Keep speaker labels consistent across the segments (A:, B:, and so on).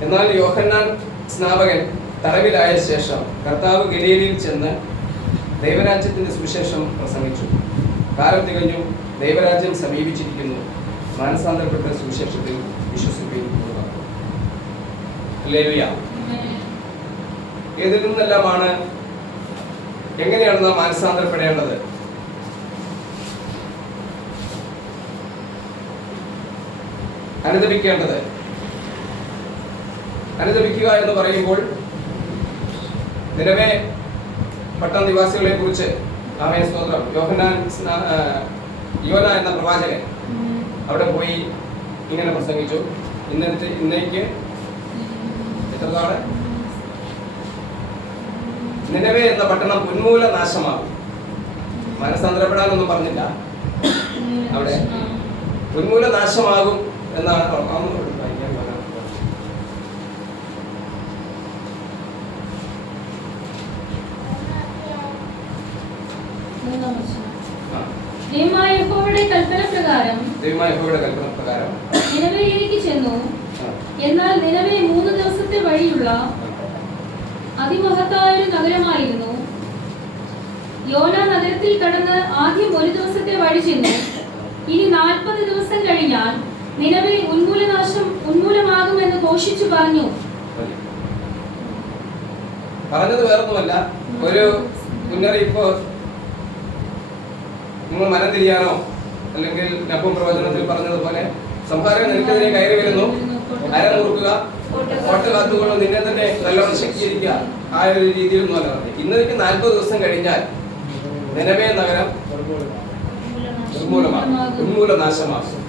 A: എന്നാൽ യോഹന്നാൻ സ്നാപകൻ തടവിലായ ശേഷം കർത്താവ് ഗലീലിയിൽ ചെന്ന് ദൈവരാജ്യത്തിന്റെ സുവിശേഷം പ്രസംഗിച്ചു. കാലം തികഞ്ഞു ദൈവരാജ്യം സമീപിച്ചിരിക്കുന്നു മാനസാന്തരപ്പെട്ട സുവിശേഷത്തിൽ വിശ്വസിക്കുകയും ഇതിൽ നിന്നെല്ലാമാണ് എങ്ങനെയാണ് നാം മാനസാന്തരപ്പെടേണ്ടത്? അനുദപിക്കേണ്ടത്? അനുദപിക്കുക എന്ന് പറയുമ്പോൾ നിലവേ പട്ടണ നിവാസികളെ കുറിച്ച് ആമയ സ്തോത്രം യോഹനാൻ യോന എന്ന പ്രവാചകൻ അവിടെ പോയി ഇങ്ങനെ പ്രസംഗിച്ചു. ഇന്നത്തെ ഇന്നേക്ക് എത്ര തവണ നിലവേ എന്ന പട്ടണം ഉന്മൂല നാശമാകും മനസ്സാന്തരപ്പെടാനൊന്നും പറഞ്ഞില്ല. അവിടെ ഉന്മൂല നാശമാകും എന്നാണ് വായിക്കാൻ പറഞ്ഞത്. ആ.
B: ദൈവമായ യഹോവയുടെ കൽപ്പന പ്രകാരം
A: ദൈവമായ യഹോവയുടെ കൽപ്പന പ്രകാരം.
B: നിലവയിലേക്ക് ചെന്നു. എന്നാൽ നിലവെ മൂന്ന് ദിവസത്തെ വഴിയുള്ള അതിമഹത്തായ ഒരു നഗരമായിരുന്നു. യോന നഗരത്തിൽ കടന്ന് ആദ്യം ഒരു ദിവസത്തെ വഴി ചെന്നു. ഇനി നാൽപ്പത് ദിവസം കഴിഞ്ഞാൽ നിലവെ ഉന്മൂലനാശം ഉന്മൂലമാകുമെന്ന് ഘോഷിച്ചു പറഞ്ഞു.
A: പറഞ്ഞത് വേറൊന്നുമല്ല. ഒരു മുന്നറിയിപ്പ് നിങ്ങൾ മനം തിരിയാനോ അല്ലെങ്കിൽ നപ്പം പ്രവചനത്തിൽ പറഞ്ഞതുപോലെ സംഹാരം നിനക്കെതിരെ കയറി വരുന്നു. അര കോട്ട കാത്തുകൊണ്ട് നിന്നെ തന്നെ നല്ലോണം ശക്തീകരിക്കുക. ആ ഒരു രീതിയിൽ അല്ല പറഞ്ഞത്. ഇന്നേക്ക് നാൽപ്പത് ദിവസം കഴിഞ്ഞാൽ നിലവേ നഗരം ഉന്മൂലമാകും. ഉന്മൂലനാശമാകും.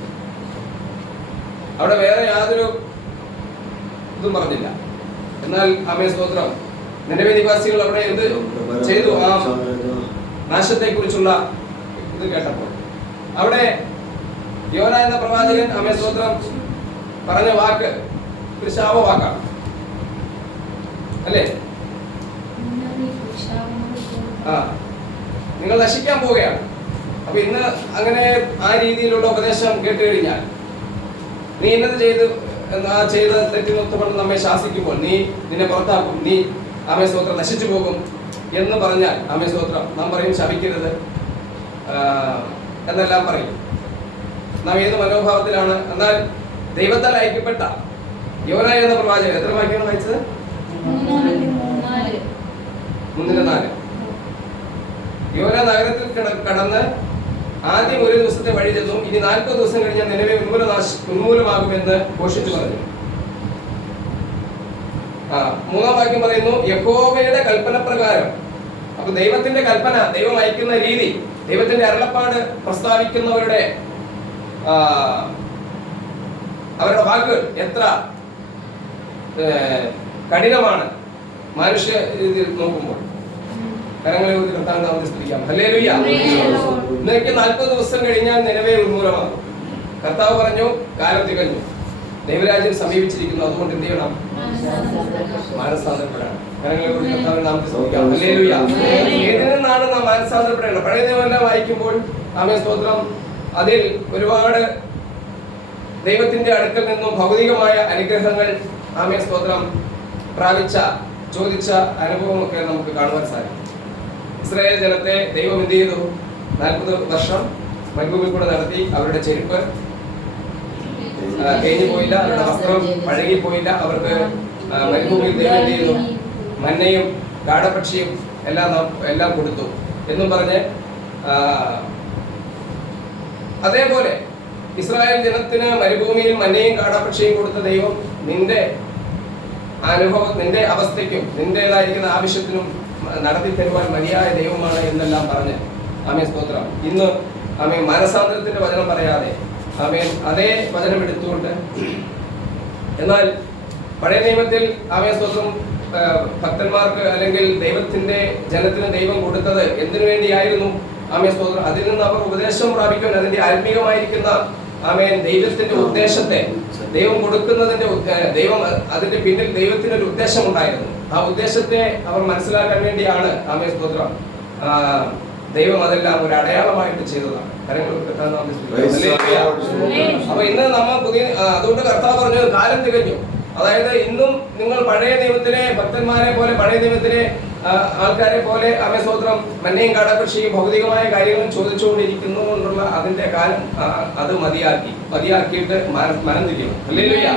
A: അവിടെ വേറെ യാതൊരു ഇതും പറഞ്ഞില്ല. എന്നാൽ അമേ സ്തോത്രം. നിലവേ നിവാസികൾ അവിടെ എന്ത് ചെയ്തു? ആ നാശത്തെ കുറിച്ചുള്ള ഇത് കേട്ടപ്പോൾ. അവിടെ യോന എന്ന പ്രവാചകൻ അമേ സ്തോത്രം പറഞ്ഞ വാക്ക് ഒരു ശാപവാക്കാണ്. അല്ലേ? ആ. നിങ്ങൾ നശിക്കാൻ പോവുകയാണ്. അപ്പൊ ഇന്ന് അങ്ങനെ ആ രീതിയിലുള്ള ഉപദേശം കേട്ട് കഴിഞ്ഞാൽ നീ ഇന്നത് ചെയ്ത് ആ ചെയ്ത തെറ്റിനൊത്തുകൊണ്ട് നമ്മെ ശാസിക്കുമ്പോൾ നീ നിന്നെ പുറത്താക്കും. നീ അമേ സ്തോത്രം നശിച്ചു പോകും എന്ന് പറഞ്ഞാൽ അമേ സ്തോത്രം. നാം പറയും ശപിക്കരുത്. എന്നെല്ലാം പറയും. നാം ഏത് മനോഭാവത്തിലാണ്? എന്നാൽ ദൈവത്താൽ അയക്കപ്പെട്ട യോനായ എന്ന പ്രവാചകൻ എത്ര വാക്യമാണ് വായിച്ചത്? മൂന്നിന് നാല്. യോന നഗരത്തിൽ കടന്ന് ആദ്യം ഒരു ദിവസത്തെ വഴി ചെന്നു. ഇനി നാൽപ്പത് ദിവസം കഴിഞ്ഞാൽ നിലവിൽ ഉന്മൂലനാശ ഉന്മൂലമാകുമെന്ന് ഘോഷിച്ചു പറഞ്ഞു. ആ മൂന്നാം വാക്യം പറയുന്നു യഹോവയുടെ കൽപ്പന പ്രകാരം. അപ്പൊ ദൈവത്തിന്റെ കൽപ്പന ദൈവം അയക്കുന്ന രീതി. ദൈവത്തിന്റെ അരുളപ്പാട് പ്രസ്താവിക്കുന്നവരുടെ അവരുടെ വാക്കുകൾ എത്ര കഠിനമാണ്. മനുഷ്യ രീതിയിൽ നോക്കുമ്പോൾ. കരങ്ങളെ ഹല്ലേലൂയ. ഇന്നേക്ക് നാൽപ്പത് ദിവസം കഴിഞ്ഞാൽ നിലവേ ഉന്മൂലമാകും. കർത്താവ് പറഞ്ഞു കാലം തികഞ്ഞു. ദൈവരാജ്യം സമീപിച്ചിരിക്കുന്നു. അതുകൊണ്ട് എന്ത് ചെയ്യണം? മാനസാന്തരപ്പെടാണ്. നിന്നാണ് നാം മാനസാന്തരപ്പെടേണ്ടത്? പഴയ നിയമമെല്ലാം വായിക്കുമ്പോൾ ആമേ സ്തോത്രം. അതിൽ ഒരുപാട് ദൈവത്തിന്റെ അടുക്കൽ നിന്നും ഭൗതികമായ അനുഗ്രഹങ്ങൾ ആമേ സ്തോത്രം പ്രാപിച്ച ചോദിച്ച അനുഭവമൊക്കെ നമുക്ക് കാണുവാൻ സാധിക്കും. ഇസ്രായേൽ ജനത്തെ ദൈവം എന്ത് ചെയ്തു? നാൽപ്പത് വർഷം മരുഭൂമിയിൽ കൂടെ നടത്തി അവരുടെ ചെരുപ്പ് കഴിഞ്ഞു പോയില്ല അവരുടെ വസ്ത്രം പഴകി പോയില്ല അവർക്ക് മരുഭൂമിയിൽ ദൈവം ചെയ്തു? മന്നയും ഗാഠപക്ഷിയും എല്ലാം എല്ലാം കൊടുത്തു. എന്നും പറഞ്ഞ് അതേപോലെ ഇസ്രായേൽ ജനത്തിന് മരുഭൂമിയിൽ മന്നയും കാടാപക്ഷിയും കൊടുത്ത ദൈവം നിന്റെ അനുഭവം നിന്റെ അവസ്ഥയ്ക്കും നിന്റേതായിരിക്കുന്ന ആവശ്യത്തിനും നടത്തി തരുവാൻ മതിയായ ദൈവമാണ് എന്നെല്ലാം പറഞ്ഞ്. ആമേ സ്തോത്രം. ഇന്ന് ആമേ മനസാന്തരത്തിന്റെ വചനം പറയാതെ ആമേ അതേ വചനം എടുത്തുകൊണ്ട്. എന്നാൽ പഴയ നിയമത്തിൽ സ്തോത്രം ആ, ഭക്തന്മാർക്ക് അല്ലെങ്കിൽ ദൈവത്തിന്റെ ജനത്തിന് ദൈവം കൊടുത്തത് എന്തിനു വേണ്ടിയായിരുന്നു ആമേ സ്തോത്രം അതിൽ നിന്ന് അവർ ഉപദേശം പ്രാപിക്കാൻ അതിന്റെ ആത്മീകമായിരിക്കുന്ന ആമേൻ ദൈവത്തിന്റെ ഉദ്ദേശത്തെ ദൈവം കൊടുക്കുന്നതിന്റെ ദൈവം അതിന്റെ പിന്നിൽ ദൈവത്തിന് ഒരു ഉദ്ദേശം ഉണ്ടായിരുന്നു ആ ഉദ്ദേശത്തെ അവർ മനസ്സിലാക്കാൻ വേണ്ടിയാണ് ആമേ സ്തോത്രം ദൈവം അതെല്ലാം ഒരു അടയാളമായിട്ട് ചെയ്തതാണ്. അപ്പൊ ഇന്ന് നമ്മൾ പുതിയ അതുകൊണ്ട് കർത്താവ് പറഞ്ഞു കാലം തികഞ്ഞു. അതായത് ഇന്നും നിങ്ങൾ പഴയ ദൈവത്തിലെ ഭക്തന്മാരെ പോലെ പഴയ ദൈവത്തിലെ ആൾക്കാരെ പോലെ അമേസോത്രം മന്നയും കാടകൃഷിയും ഭൗതികമായ കാര്യങ്ങളും ചോദിച്ചുകൊണ്ടിരിക്കുന്നു കൊണ്ടുള്ള അതിന്റെ കാലം അത് മതിയാക്കി മതിയാക്കിയിട്ട് മന- തിരിയും ഹല്ലേലൂയ.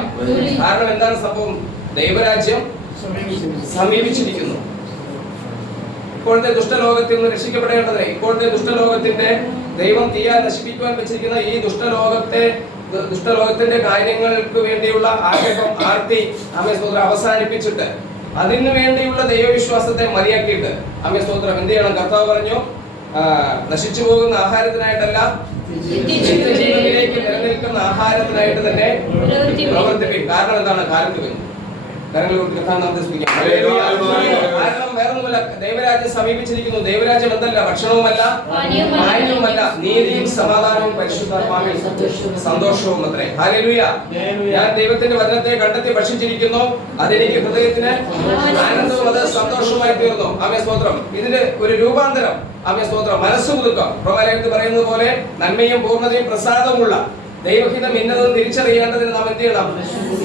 A: കാരണം എന്താണ് സംഭവം? ദൈവരാജ്യം സമീപിച്ചിരിക്കുന്നു. ഇപ്പോഴത്തെ ദുഷ്ടലോകത്തിൽ നിന്ന് രക്ഷിക്കപ്പെടേണ്ടതിന് ഇപ്പോഴത്തെ ദുഷ്ടലോകത്തിന്റെ ദൈവം തീയാൽ നശിപ്പിക്കുവാൻ വെച്ചിരിക്കുന്ന ഈ ദുഷ്ടലോകത്തെ ദുഷ്ടലോകത്തിന്റെ കാര്യങ്ങൾക്ക് വേണ്ടിയുള്ള ആഗ്രഹം ആർത്തി അമ്മ സ്തോത്രം അവസാനിപ്പിച്ചിട്ട് അതിനു വേണ്ടിയുള്ള ദൈവവിശ്വാസത്തെ മതിയാക്കിയിട്ട് അമ്മ സ്തോത്രം എന്ത് ചെയ്യണം? കർത്താവ് പറഞ്ഞു നശിച്ചു പോകുന്ന ആഹാരത്തിനായിട്ടല്ല നിലനിൽക്കുന്ന ആഹാരത്തിനായിട്ട് തന്നെ പ്രവർത്തിപ്പിക്കും. കാരണം എന്താണ്? കാലത്ത് കഴിഞ്ഞു വേറൊന്നുമല്ല ദൈവരാജ്യം സമീപിച്ചിരിക്കുന്നു. ദൈവരാജ്യം എന്തല്ല ഭക്ഷണവുമല്ല.
B: പാനീയവുമല്ല.
A: നീതിയും സമാധാനവും പരിശുദ്ധാത്മാവിൽ സന്തോഷവും അത്രേ. ഹാലലുയ ഞാൻ ദൈവത്തിന്റെ വചനത്തെ കണ്ടെത്തി ഭക്ഷിച്ചിരിക്കുന്നു. അതെനിക്ക് ഹൃദയത്തിന് ആനന്ദവും അത് സന്തോഷവുമായി തീർന്നു. ആമേ സ്തോത്രം. ഇതിന് ഒരു രൂപാന്തരം. ആമേ സ്തോത്രം. മനസ്സ് പുതുക്കം. പ്രമാലയത്തിൽ പറയുന്നത് പോലെ നന്മയും പൂർണതയും പ്രസാദമുള്ള ദൈവഹിതം ഇന്നതെന്ന് തിരിച്ചറിയേണ്ടതിന് നാം എന്ത് ചെയ്യണം?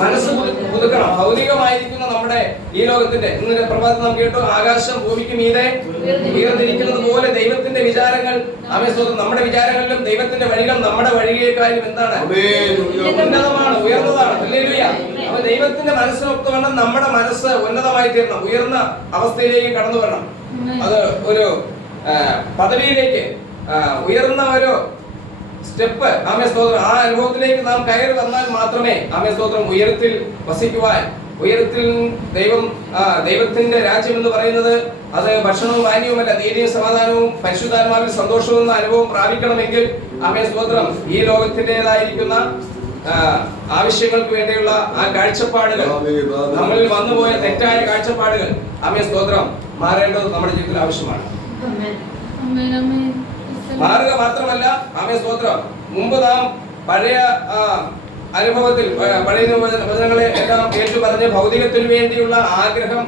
A: മനസ്സ് പുതുക്കണം. ഭൗതികമായിരിക്കുന്ന നമ്മുടെ ഈ ലോകത്തിന്റെ ഇന്നലെ പ്രഭാതം നാം കേട്ടു. ആകാശം ഭൂമിക്ക് മീതെ ഉയർന്നിരിക്കുന്നത് പോലെ ദൈവത്തിന്റെ വിചാരങ്ങൾ ആമേ സ്തോത്രം നമ്മുടെ വിചാരങ്ങളിലും ദൈവത്തിന്റെ വഴികൾ നമ്മുടെ വഴിയേക്കാളും എന്താണ്? ഉന്നതമാണ് ഉയർന്നതാണ്. അപ്പൊ ദൈവത്തിന്റെ മനസ്സിനൊക്കെ വേണം നമ്മുടെ മനസ്സ് ഉന്നതമായി തീരണം. ഉയർന്ന അവസ്ഥയിലേക്ക് കടന്നു വരണം. അത് ഒരു പദവിയിലേക്ക് ഉയർന്ന ഒരു സ്റ്റെപ്പ്. ആമേ സ്തോത്രം. ആ അനുഭവത്തിലേക്ക് നാം കയറി വന്നാൽ മാത്രമേ ആമേ സ്തോത്രം ഉയരത്തിൽ വസിക്കുവാൻ ഉയരത്തിൽ ദൈവം ദൈവത്തിന്റെ രാജ്യം എന്ന് പറയുന്നത് അത് ഭക്ഷണവും പാനീയവുമല്ല നീതിയും സമാധാനവും പരിശുദ്ധാത്മാവിൽ സന്തോഷവും എന്ന അനുഭവം പ്രാപിക്കണമെങ്കിൽ ആമേ സ്തോത്രം ഈ ലോകത്തിന്റെതായിരിക്കുന്ന ആവശ്യങ്ങൾക്ക് വേണ്ടിയുള്ള ആ കാഴ്ചപ്പാടുകൾ നമ്മളിൽ വന്നുപോയ തെറ്റായ കാഴ്ചപ്പാടുകൾ ആമേ സ്തോത്രം മാറേണ്ടത് നമ്മുടെ ജീവിതത്തിൽ ആവശ്യമാണ്. മാറുക മാത്രമല്ല ആമേ സ്തോത്രം. മുമ്പ് നാം പഴയ അനുഭവത്തിൽ പഴയ വചനങ്ങളെ എല്ലാം യേശു പറഞ്ഞ് ഭൗതികത്തിന് വേണ്ടിയുള്ള ആഗ്രഹം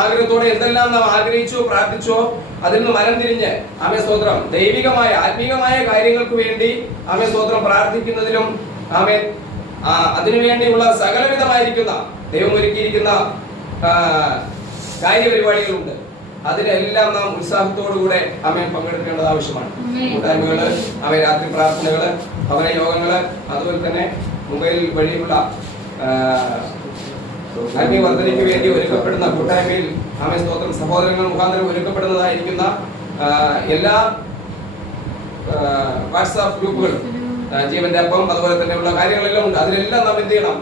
A: ആഗ്രഹത്തോടെ എന്തെല്ലാം നാം ആഗ്രഹിച്ചോ പ്രാർത്ഥിച്ചോ അതിൽ നിന്ന് മനം തിരിഞ്ഞ് ആമേ സ്തോത്രം. ദൈവികമായ ആത്മീകമായ കാര്യങ്ങൾക്ക് വേണ്ടി ആമേ സ്തോത്രം പ്രാർത്ഥിക്കുന്നതിലും ആമേ ആ, അതിനു വേണ്ടിയുള്ള സകലവിധമായിരിക്കുന്ന ദൈവം ഒരുക്കിയിരിക്കുന്ന കാര്യപരിപാടികളുണ്ട്. അതിലെല്ലാം നാം ഉത്സാഹത്തോടുകൂടെ അമ്മയെ പങ്കെടുക്കേണ്ടത് ആവശ്യമാണ്. കൂട്ടായ്മകൾ അവ രാത്രി പ്രാർത്ഥനകൾ ഭവന യോഗങ്ങൾ അതുപോലെ തന്നെ മൊബൈൽ വഴിയുള്ള അന്യവർദ്ധനയ്ക്ക് വർധനയ്ക്ക് വേണ്ടി ഒരുക്കപ്പെടുന്ന കൂട്ടായ്മയിൽ അമ്മ സ്തോത്രം. സഹോദരങ്ങൾ മുഖാന്തരം ഒരുക്കപ്പെടുന്നതായിരിക്കുന്ന എല്ലാ വാട്സാപ്പ് ഗ്രൂപ്പുകളും ജീവന്റെ അപ്പം അതുപോലെ തന്നെയുള്ള കാര്യങ്ങളെല്ലാം ഉണ്ട്. അതിലെല്ലാം നാം എന്ത് ചെയ്യണം?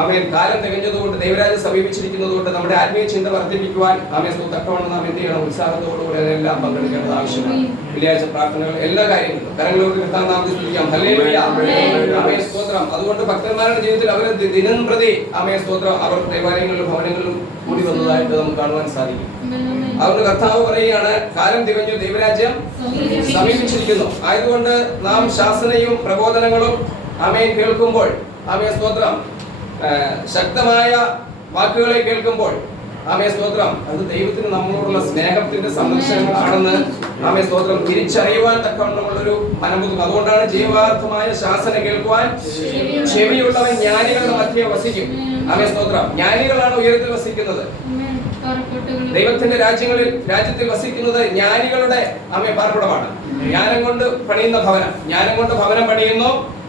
A: ആമേൻ. കാലം തികഞ്ഞതുകൊണ്ട് ദൈവരാജ്യം സമീപിച്ചിരിക്കുന്നത് കൊണ്ട് നമ്മുടെ ആത്മീയ ചിന്ത വർദ്ധിപ്പിക്കുവാൻ ആമേ തക്കവണ്ണം നാം എന്ത് ചെയ്യണം? ഉത്സാഹത്തോടുകൂടി എല്ലാം പങ്കെടുക്കേണ്ടത് ആവശ്യമാണ്. വെള്ളിയാഴ്ച പ്രാർത്ഥനകൾ എല്ലാ കാര്യങ്ങളും. കരങ്ങളോട് കിട്ടാൻ നാം സ്തുതിക്കാം. ആമേ സ്തോത്രം. അതുകൊണ്ട് ഭക്തന്മാരുടെ ജീവിതത്തിൽ അവർ ദിനം പ്രതി ആമേ സ്തോത്രം. അവർ ദേവാലയങ്ങളിലും ഭവനങ്ങളിലും കൂടി വന്നതായിട്ട് നമുക്ക് കാണുവാൻ സാധിക്കും. അവരുടെ കർത്താവ് പറയുകയാണ് കാലം തികഞ്ഞു ദൈവരാജ്യം സമീപിച്ചിരിക്കുന്നു. ആയതുകൊണ്ട് നാം ശാസനയും പ്രബോധനങ്ങളും ആമേൻ കേൾക്കുമ്പോൾ ആമേ സ്തോത്രം. ശക്തമായ വാക്കുകളെ കേൾക്കുമ്പോൾ ആമേ സ്തോത്രം. അത് ദൈവത്തിന് നമ്മളോടുള്ള സ്നേഹത്തിന്റെ സംരക്ഷണങ്ങളാണെന്ന് ആമേ സ്തോത്രം തിരിച്ചറിയുവാൻ തക്കവണ്ണമുള്ളൊരു മനംബുദ്ധം അതുകൊണ്ടാണ് ജീവാർത്ഥമായ ശാസന കേൾക്കുവാൻ ചെവിയുള്ളവൻ ജ്ഞാനികളുടെ മധ്യേ വസിക്കും. ആമേ സ്തോത്രം. ജ്ഞാനികളാണ് ഉയരത്തിൽ വസിക്കുന്നത്. ദൈവത്തിന്റെ രാജ്യങ്ങളിൽ രാജ്യത്തിൽ വസിക്കുന്നത് ജ്ഞാനികളുടെ അമ്മ പാർപ്പിടമാണ്. ജ്ഞാനം കൊണ്ട് പണിയുന്ന ഭവനം. ജ്ഞാനം കൊണ്ട് ഭവനം പണിയുന്നു.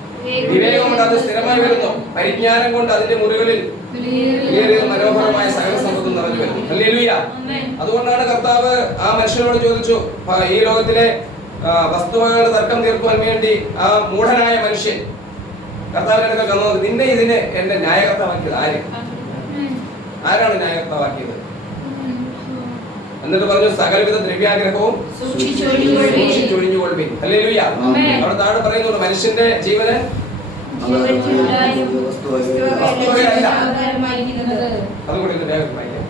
A: വിവേകം കൊണ്ട് അത് സ്ഥിരമായി വരുന്നു. പരിജ്ഞാനം കൊണ്ട് അതിന്റെ മുറികളിൽ മനോഹരമായ സകല സമ്പത്തും നിറഞ്ഞു വരുന്നു. അതുകൊണ്ടാണ് കർത്താവ് ആ മനുഷ്യനോട് ചോദിച്ചു ഈ ലോകത്തിലെ വസ്തുവകളുടെ തർക്കം തീർക്കുവാൻ വേണ്ടി ആ മൂഢനായ മനുഷ്യൻ കർത്താവിന്റെ അടുക്കൽ നിന്നെ ഇതിന് എന്റെ ന്യായകർത്താവാക്കിയത് ആര്? ആരാണ് ന്യായകർത്താവാക്കിയത്. എന്നിട്ട് പറഞ്ഞു സകലവിധ ദ്രവ്യാഗ്രഹവും
B: സൂക്ഷിച്ചൊഴിഞ്ഞുകൊള്ളുവിൻ.
A: അവിടെ താഴെ പറയുന്നുണ്ട് മനുഷ്യന്റെ ജീവന്. അതുകൂടി വായിക്കാം.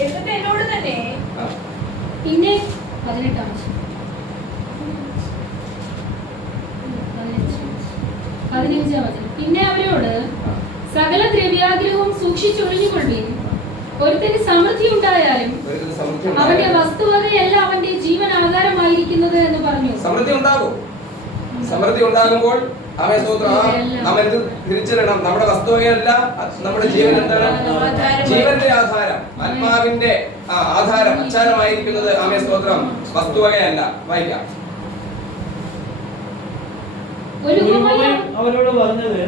C: എന്നിട്ട് എന്നോട് തന്നെ.
B: പിന്നെ പതിനെട്ടാം വശം. പതിനഞ്ച്. പതിനഞ്ചാം വചനം. പിന്നെ അവരോട് സകല ദ്രവ്യാഗ്രഹവും സൂക്ഷിച്ചൊഴിഞ്ഞുകൊള്ളുവിൻ ഒരുത്തിന് സമൃദ്ധി ഉണ്ടായാലും അവന്റെ വസ്തുവകയല്ല അവന്റെ ജീവൻ ആധാരമായിരിക്കുന്നത് എന്ന് പറഞ്ഞു.
A: സമൃദ്ധി ഉണ്ടാകും. സമൃദ്ധി ഉണ്ടാകുമ്പോൾ ആമേ സ്തോത്രം. നാം എന്ത് തിരിച്ചറിയണം. നമ്മുടെ വസ്തുവകയല്ല നമ്മുടെ ജീവൻ എന്താണ്? ജീവന്റെ ആധാരം. ആത്മാവിന്റെ ആധാരം അച്ചാരമായിരിക്കുന്നത് ആമേ സ്തോത്രം. വസ്തുവകയല്ല. വായിക്കാം.
B: ഒരു
C: അവരോട് പറഞ്ഞത്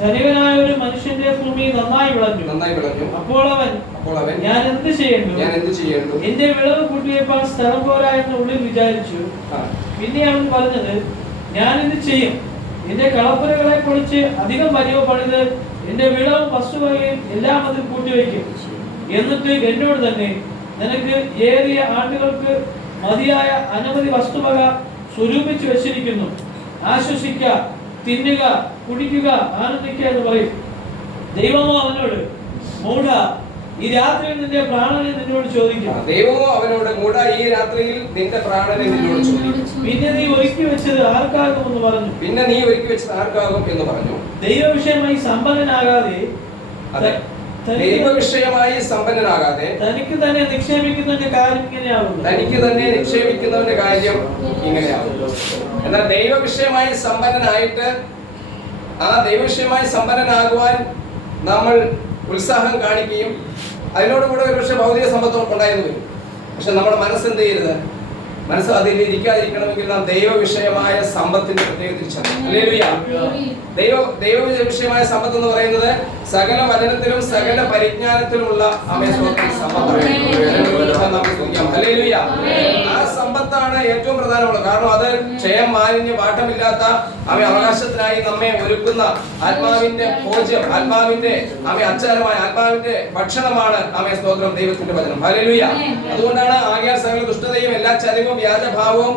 C: ധനികനായ ഒരു മനുഷ്യന്റെ ഭൂമി നന്നായി വിളഞ്ഞു.
A: നന്നായി വിളഞ്ഞു.
C: അപ്പോൾ അവൻ
A: അപ്പോൾ അവൻ
C: ഞാൻ എന്ത് ചെയ്യേണ്ടു?
A: ഞാൻ എന്ത് ചെയ്യേണ്ടു?
C: എന്റെ വിളവ് കൂട്ടിയപ്പോൾ സ്ഥലം പോരാ എന്ന് ഉള്ളിൽ വിചാരിച്ചു. പിന്നെ അവൻ പറഞ്ഞത് ഞാൻ ഇത് ചെയ്യും. എന്റെ കളപ്പുരകളെ പൊളിച്ച് അധികം വലിയ പണിത് എന്റെ വിളവും വസ്തുവകയും എല്ലാം അതിൽ കൂട്ടിവെക്കും എന്നിട്ട് എന്നോട് തന്നെ നിനക്ക് ഏറിയ ആണ്ടുകൾക്ക് മതിയായ അനവധി വസ്തുവക സ്വരൂപിച്ചു വെച്ചിരിക്കുന്നു. ആശ്വസിക്ക. തിന്നുക കുടിക്കുക ആനന്ദിക്കുക എന്ന് പറയും. ദൈവമോ അവനോട് മൂട ഈ രാത്രിയിൽ നിന്റെ പ്രാണനെ നിന്നോട് ചോദിക്കും.
A: ദൈവമോ അവനോട് മൂട ഈ രാത്രിയിൽ നിന്റെ പ്രാണനെ നിന്നോട് ചോദിക്കും.
C: പിന്നെ നീ ഒരുക്കി വെച്ചത് ആർക്കാകും എന്ന് പറഞ്ഞു.
A: പിന്നെ നീ ഒരുക്കി വെച്ചത് ആർക്കാകും എന്ന് പറഞ്ഞു.
C: ദൈവവിഷയമായി സമ്പന്നനാകാതെ
A: അതെ.
C: ത-
A: ദൈവവിഷയമായി സമ്പന്നനാകാതെ
C: തനിക്ക് തന്നെ നിക്ഷേപിക്കുന്നതിന്റെ കാര്യം ഇങ്ങനെയാവുന്നു.
A: തനിക്ക് തന്നെ നിക്ഷേപിക്കുന്നവന്റെ കാര്യം ഇങ്ങനെയാവും എന്നാൽ ദൈവവിഷയമായി സമ്പന്നനായിട്ട് ആ ദൈവവിഷയമായി സമ്പന്നനാകുവാൻ നമ്മൾ ഉത്സാഹം കാണിക്കുകയും അതിനോടുകൂടെ ഒരുപക്ഷെ ഭൗതിക സമ്പത്തും ഉണ്ടായിരുന്നു വരും. പക്ഷെ നമ്മുടെ മനസ്സെന്ത് ചെയ്യരുത്? മനസ്സ് അതിൽ ഇരിക്കാതിരിക്കണമെങ്കിൽ നാം ദൈവവിഷയമായ സമ്പത്തിന്റെ പ്രത്യേക തിരിച്ചറിയണം ഹല്ലേലൂയ. ദൈവ ദൈവ വിഷയമായ സമ്പത്ത് എന്ന് പറയുന്നത് സകല വചനത്തിലും സകല പരിജ്ഞാനത്തിലുമുള്ള. ആ സമ്പത്താണ് ഏറ്റവും പ്രധാനമുള്ളത് കാരണം അത് മാലിന്യ വാട്ടമില്ലാത്ത അവ അവകാശത്തിനായി നമ്മെ ഒരുക്കുന്ന ആത്മാവിന്റെ ഭോജ്യം ആത്മാവിന്റെ അവ അച്ചാരമായ ആത്മാവിന്റെ ഭക്ഷണമാണ് അവ സ്തോത്രം ദൈവത്തിന്റെ വചനം. ഹല്ലേലൂയ. അതുകൊണ്ടാണ് ആകെ സകല ദുഷ്ടതയും എല്ലാ ചതിവും വ്യാജഭാവവും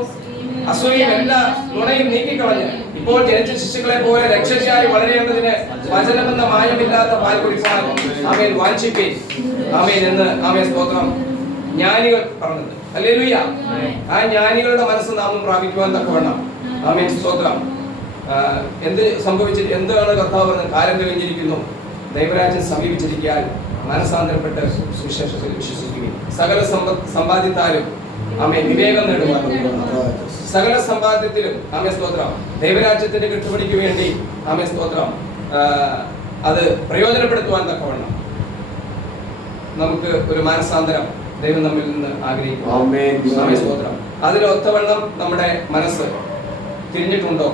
A: അസൂയയും എല്ലാ നുണയും നീക്കിക്കളഞ്ഞ് ഇപ്പോൾ ജനിച്ച ശിശുക്കളെ പോലെ രക്ഷയ്ക്കായി വളരേണ്ടതിന് വചനമെന്ന മായമില്ലാത്ത പാൽ കുടിക്കാൻ ആമേൻ വാഞ്ചിപ്പേ. ആമേൻ എന്ന് ആമേൻ സ്തോത്രം ജ്ഞാനികൾ പറഞ്ഞത്. അല്ലേലുയ്യ ആ ജ്ഞാനികളുടെ മനസ്സ് നാം പ്രാപിക്കുവാൻ തക്കവണ്ണം. ആമേൻ. സ്തോത്രം. എന്ത് സംഭവിച്ച എന്താണ് കർത്താവ് പറഞ്ഞത്? കാലം കഴിഞ്ഞിരിക്കുന്നു. ദൈവരാജ്യം സമീപിച്ചിരിക്കാൻ മനസ്സാന്തരപ്പെട്ട് സുവിശേഷത്തിൽ വിശ്വസിക്കുകയും സകല സമ്പ- സമ്പാദ്യത്താലും ആമേൻ. വിവേകം നേടുക സകല സമ്പാദ്യത്തിലും ആമേ സ്തോത്രം. ദൈവരാജ്യത്തിന്റെ കെട്ടുപണിക്ക് വേണ്ടി ആമേ സ്തോത്രം. അത് പ്രയോജനപ്പെടുത്തുവാൻ തക്കവണ്ണം നമുക്ക് ഒരു മാനസാന്തരം ദൈവം നമ്മിൽ നിന്ന് ആഗ്രഹിക്കുന്നു. ആമേ സ്തോത്രം. അതിനൊത്തവണ്ണം നമ്മുടെ മനസ്സ് തിരിഞ്ഞിട്ടുണ്ടോ?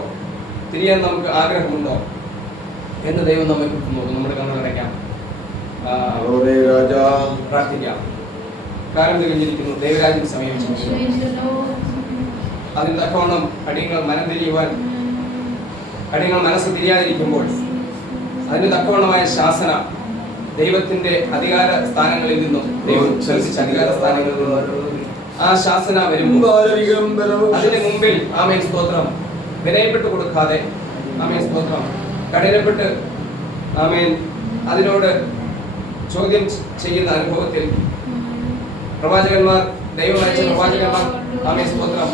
A: തിരിയാൻ നമുക്ക് ആഗ്രഹമുണ്ടോ? എന്ന് ദൈവം നമ്മെ കുറിച്ച് നോക്കും നമ്മുടെ കണ്ണടയ്ക്കാം
D: glory രാജാ
A: പ്രാർത്ഥിക്കാം. കാലം തിരിഞ്ഞിരിക്കുന്നു ദൈവരാജ്യം സമീപിച്ചു അതിന് തക്കവണ്ണം അടിയങ്ങൾ മനം തിരിയുവാൻ അടിയങ്ങൾ മനസ്സ് തിരിയാതിരിക്കുമ്പോൾ അതിന് തക്കവണ്ണമായ ശാസന ദൈവത്തിന്റെ അധികാര സ്ഥാനങ്ങളിൽ നിന്നും ദൈവം ചലിച്ച അധികാര സ്ഥാനങ്ങളിൽ നിന്നും ആ ശാസന വരുമ്പോൾ അതിന് മുമ്പിൽ ആമേ സ്തോത്രം. വിനയപ്പെട്ട് കൊടുക്കാതെ ആമേൻ സ്തോത്രം. കഠിനപ്പെട്ട് ആമേൻ അതിനോട് ചോദ്യം ചെയ്യുന്ന അനുഭവത്തിൽ പ്രവാചകന്മാർ ദൈവം അയച്ച പ്രവാചകന്മാർ ആമേ സ്തോത്രം.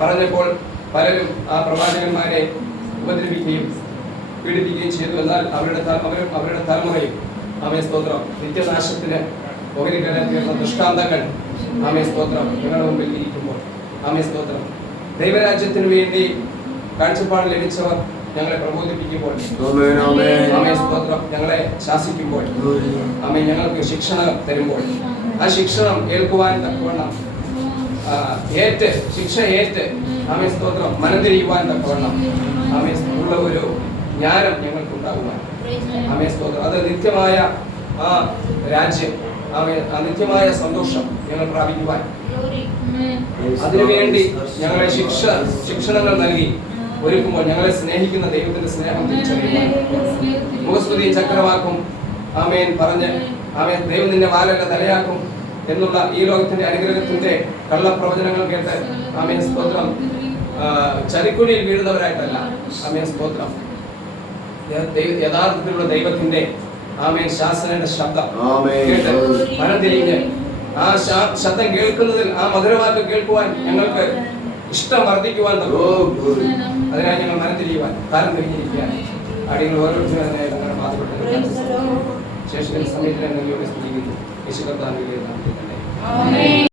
A: പറഞ്ഞപ്പോൾ പലരും ആ പ്രവാചകന്മാരെ ഉപദ്രവിക്കുകയും പീഡിപ്പിക്കുകയും ചെയ്തു. എന്നാൽ അവരുടെ അവരും അവരുടെ തലമുറയും ആമേ സ്തോത്രം. നിത്യനാശത്തിന് തീർന്ന ദൃഷ്ടാന്തങ്ങൾ ആമേ സ്തോത്രം നിങ്ങളുടെ മുമ്പിൽ ഇരിക്കുമ്പോൾ. ആമേ സ്തോത്രം. ദൈവരാജ്യത്തിന് വേണ്ടി കാഴ്ചപ്പാട് ലഭിച്ചവർ ഞങ്ങളെ പ്രബോധിപ്പിക്കുമ്പോൾ
D: ആമേൻ ആമേൻ.
A: സ്തോത്രം. ഞങ്ങളെ ശാസിക്കുമ്പോൾ അമ്മ ഞങ്ങൾക്ക് ശിക്ഷണം തരുമ്പോൾ ആ ശിക്ഷണം ഏൽക്കുവാൻ തക്കവണ്ണം ഏറ്റ് ശിക്ഷ ഏറ്റ്. ആമേ സ്തോത്രം. മനംതിരിയുവാൻ തക്കവണ്ണം. ആമേ ഉള്ള ഒരു ജ്ഞാനം ഞങ്ങൾക്ക് ഉണ്ടാകുവാൻ ആമേ സ്തോത്രം. അത് നിത്യമായ ആ രാജ്യം ആമേ ആ നിത്യമായ സന്തോഷം ഞങ്ങൾ പ്രാപിക്കുവാൻ. അതിനുവേണ്ടി ഞങ്ങളെ ശിക്ഷ ശിക്ഷണങ്ങൾ നൽകി. ഒരുക്കുമ്പോൾ ഞങ്ങളെ സ്നേഹിക്കുന്ന ദൈവത്തിന്റെ സ്നേഹം തിരിച്ചറിയുവാൻ. മുഖസ്തുതി ചക്രവാക്കും. ആമേൻ. പറഞ്ഞ് ആമേൻ. ദൈവം നിന്നെ വാലല്ല തലയാക്കും എന്നുള്ള ഈ ലോകത്തിന്റെ അനുഗ്രഹത്തിന്റെ കള്ളപ്രവചനങ്ങൾ കേട്ട് ആമേൻ. സ്തോത്രം. ചരിക്കുഴിയിൽ ചതിക്കുഴിയിൽ വീഴുന്നവരായിട്ടല്ല. ആമേൻ. സ്തോത്രം. യഥാർത്ഥത്തിലുള്ള ദൈവത്തിന്റെ ആമേൻ ശാസനയുടെ ശബ്ദം
D: ആമേൻ.
A: കേട്ട് ആ ശബ്ദം കേൾക്കുന്നതിൽ ആ മധുരവാക്ക് കേൾക്കുവാൻ ഞങ്ങൾക്ക് ഇഷ്ടം വർദ്ധിക്കുവാൻ അതിനായി നിങ്ങൾ മനം തിരിയുവാൻ. കാലം തിരിഞ്ഞിരിക്കാൻ അടിയങ്ങൾ ഓരോരുത്തരും തന്നെ നിങ്ങളുടെ ബാധപ്പെട്ടു ശേഷം സമയത്തിന് സ്തുതിക്കുന്നു. യേശു കർത്താവിന്റെ നാമത്തിൽ തന്നെ